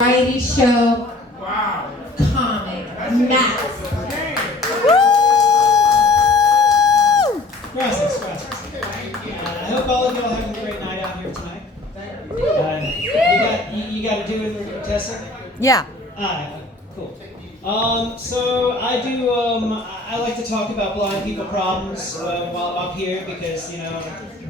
Variety show, comic, math. Gracias. I hope all of you are having a great night out here tonight. You got to do it, Tessa? Yeah. Cool. So I do. I like to talk about blind people problems while I'm up here because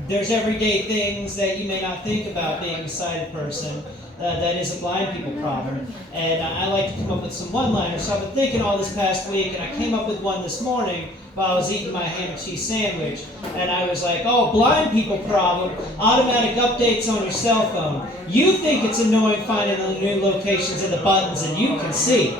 there's everyday things that you may not think about being a sighted person. That is a blind people problem, and I like to come up with some one-liners. So I've been thinking all this past week, and I came up with one this morning while I was eating my ham and cheese sandwich, and I was like, "Oh, blind people problem, automatic updates on your cell phone. You think it's annoying finding the new locations of the buttons, and you can see."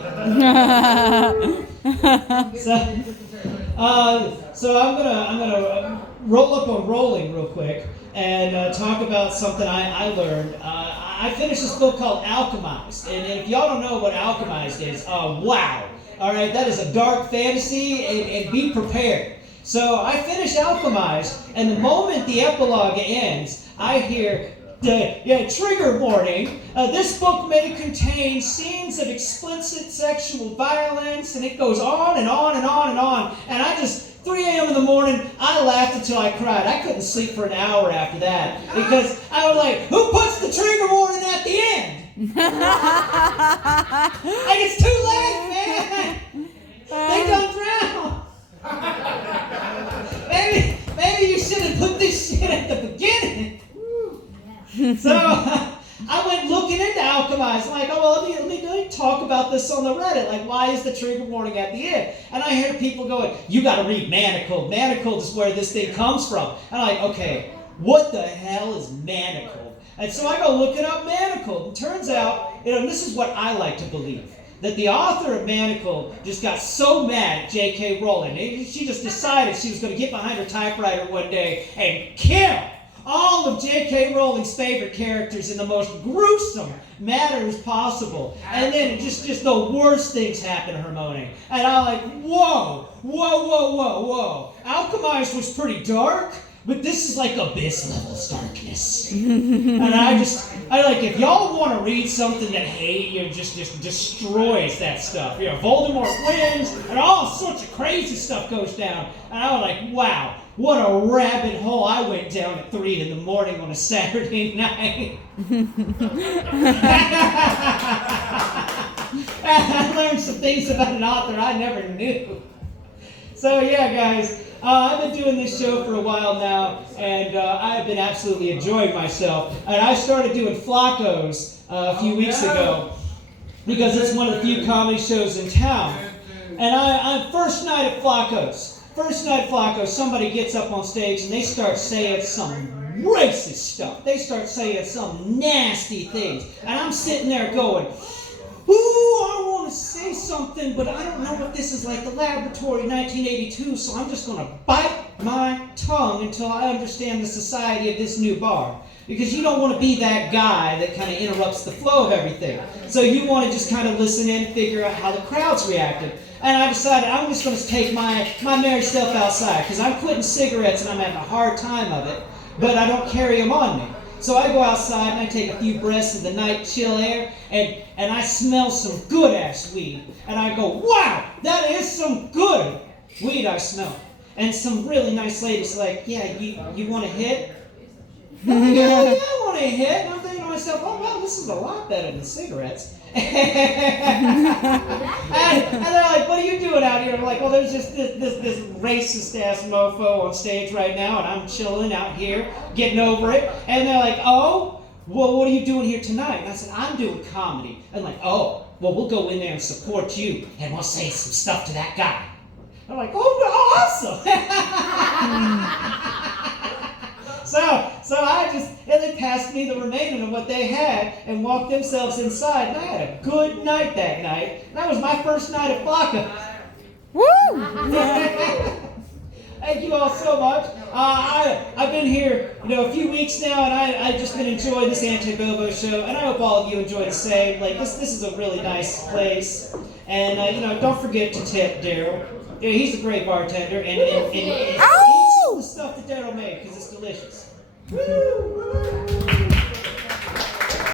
So I'm gonna roll up on rolling real quick and talk about something I learned. I finished this book called Alchamized, and if y'all don't know what Alchamized is, wow. All right, that is a dark fantasy, and be prepared. So I finished Alchamized, and the moment the epilogue ends, I hear trigger warning. This book may contain scenes of explicit sexual violence, and it goes on and on and on and on. And I just 3 a.m. in the morning, I laughed until I cried. I couldn't sleep for an hour after that because I was like, who puts the trigger warning at the end? Like, it's too late, man. They done drown. Maybe you should have put this shit at the beginning. So I went looking into Alchamized, like, let me talk about this on the Reddit. Like, why is the trigger warning at the end? And I hear people going, you got to read Manacled. Manacled is where this thing comes from. And I'm like, okay, what the hell is Manacled? And so I go looking up Manacled. And turns out, this is what I like to believe, that the author of Manacled just got so mad at J.K. Rowling. She just decided she was going to get behind her typewriter one day and kill all of J.K. Rowling's favorite characters in the most gruesome manners possible. And then just the worst things happen to Hermione. And I'm like, whoa. Alchemized was pretty dark, but this is like Abyss levels darkness. And I like, if y'all want to read something that just destroys that stuff. Voldemort wins and all sorts of crazy stuff goes down. And I was like, wow, what a rabbit hole I went down at 3 in the morning on a Saturday night. I learned some things about an author I never knew. So yeah, guys, I've been doing this show for a while now, and I've been absolutely enjoying myself. And I started doing Flacco's a few weeks ago because it's one of the few comedy shows in town. And I first night at Flacco's, somebody gets up on stage and they start saying some racist stuff. They start saying some nasty things. And I'm sitting there going, ooh, I want to say something, but I don't know if this is like the laboratory 1982, so I'm just going to bite my tongue until I understand the society of this new bar. Because you don't want to be that guy that kind of interrupts the flow of everything. So you want to just kind of listen in and figure out how the crowd's reacted. And I decided I'm just going to take my merry self outside because I'm quitting cigarettes and I'm having a hard time of it, but I don't carry them on me. So I go outside and I take a few breaths of the night chill air and I smell some good ass weed. And I go, wow, that is some good weed I smell. And some really nice ladies like, yeah, you want a hit? Yeah, I want a hit. And I'm thinking to myself, oh, wow, this is a lot better than cigarettes. and they're like, what are you doing out here? I'm like, well, there's just this racist-ass mofo on stage right now, and I'm chilling out here, getting over it. And they're like, oh, well, what are you doing here tonight? And I said, I'm doing comedy. And like, oh, well, we'll go in there and support you, and we'll say some stuff to that guy. I'm like, oh, awesome. So they passed me the remaining of what they had and walked themselves inside. And I had a good night that night. That was my first night at Flacco. Woo! Thank you all so much. I've been here, a few weeks now, and I've just been enjoying this Anti-Bobo show, and I hope all of you enjoy the same. Like, this is a really nice place. And, don't forget to tip Daryl. He's a great bartender, and eat some of the stuff that Daryl made, because it's delicious. Woo!